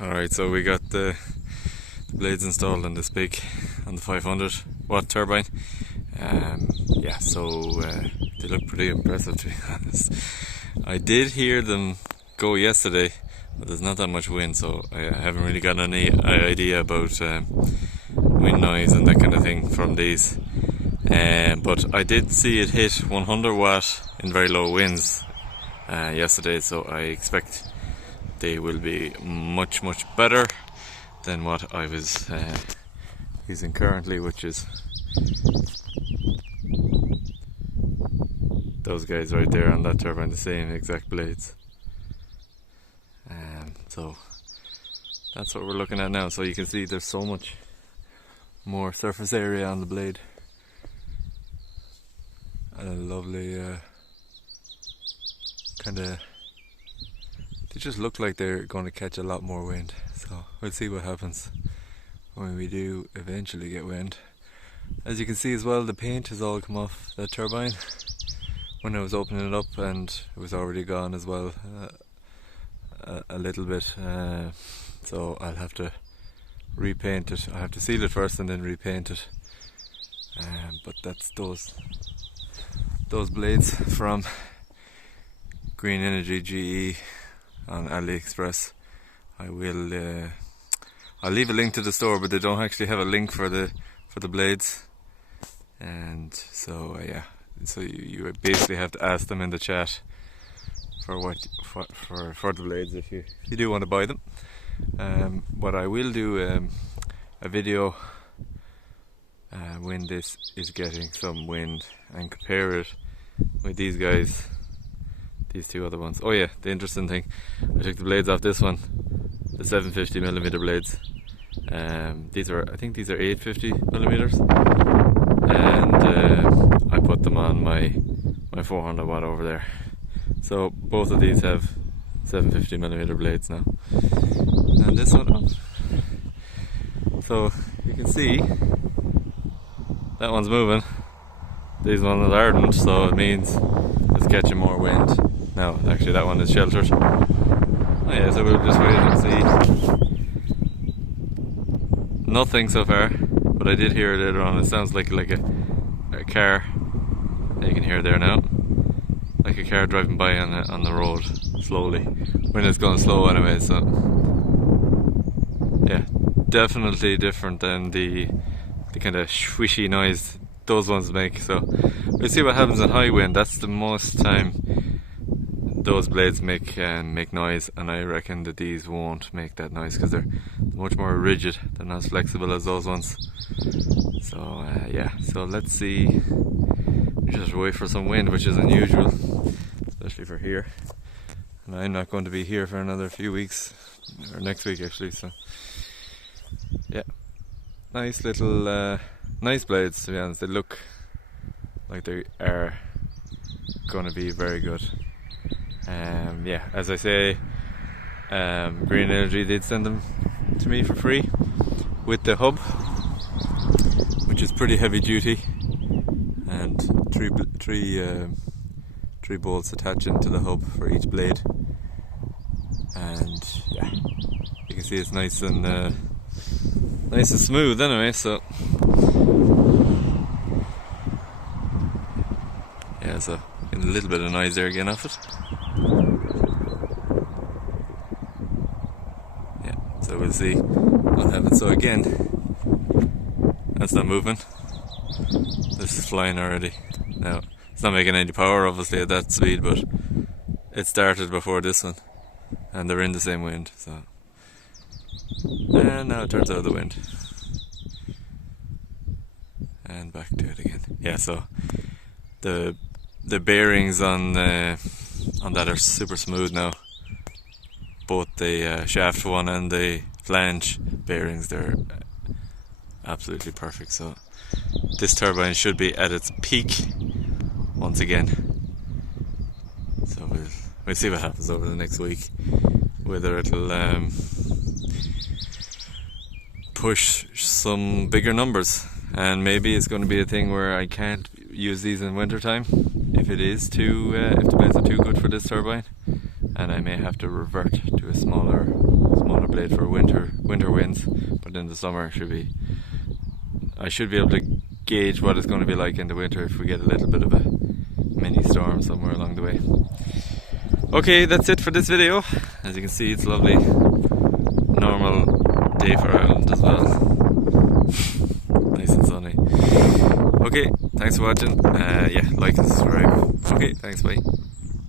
Alright, so we got the blades installed on this big, on the 500 watt turbine. Yeah, so they look pretty impressive, to be honest. I did hear them go yesterday, but there's not that much wind, so I haven't really got any idea about wind noise and that kind of thing from these. But I did see it hit 100 watt in very low winds yesterday, so I expect they will be much better than what I was using currently, which is those guys right there on that turbine, the same exact blades. So that's what we're looking at now. So you can see there's so much more surface area on the blade, and a lovely kind of, they just look like they're going to catch a lot more wind. So we'll see what happens when we do eventually get wind. As you can see as well, the paint has all come off that turbine when I was opening it up, and it was already gone as well, a little bit. So I'll have to repaint it. I have to seal it first and then repaint it. But that's those blades from Green Energy GE on Aliexpress. I'll leave a link to the store, but they don't actually have a link for the blades. And so yeah, so you basically have to ask them in the chat for the blades if you do want to buy them. But I will do a video when this is getting some wind and compare it with these guys, these two other ones. Oh yeah, the interesting thing, I took the blades off this one, the 750mm blades. I think these are 850mm, and I put them on my 400 watt over there. So both of these have 750mm blades now, and this one on. So you can see that one's moving, these ones aren't, so it means it's catching more wind. Now actually that one is sheltered. Oh yeah, so we'll just wait and see. Nothing so far, but I did hear it later on. It sounds like a car. You can hear it there now, like a car driving by on the road slowly, when it's going slow anyway. So yeah, definitely different than the kind of swishy noise those ones make. So we'll see what happens in high wind. That's the most time those blades make noise, and I reckon that these won't make that noise because they're much more rigid. They're not as flexible as those ones. So yeah, so let's see. We just wait for some wind, which is unusual, especially for here. And I'm not going to be here for another few weeks, or next week actually. So yeah, nice little nice blades, to be honest. They look like they are going to be very good. Yeah, as I say, Green Energy did send them to me for free with the hub, which is pretty heavy duty, and three bolts attaching to the hub for each blade. And yeah, you can see it's nice and smooth anyway. So yeah, so getting a little bit of noise there again off it. Yeah, so we'll see what happens. So again, that's not moving. This is flying already. Now, it's not making any power obviously at that speed, but it started before this one, and they're in the same wind. So, and now it turns out of the wind, and back to it again. Yeah, so the bearings on that are super smooth now. Both the shaft one and the flange bearings, they're absolutely perfect. So this turbine should be at its peak once again. So we'll see what happens over the next week, whether it'll push some bigger numbers, and maybe it's going to be a thing where I can't use these in winter time if it is too if the blades are too good for this turbine, and I may have to revert to a smaller blade calculate for winter winds, but in the summer I should be able to gauge what it's going to be like in the winter if we get a little bit of a mini storm somewhere along the way. Okay, that's it for this video. As you can see, it's a lovely normal day for Ireland as well. Nice and sunny. Okay, thanks for watching. Yeah, like and subscribe. Okay, thanks, bye.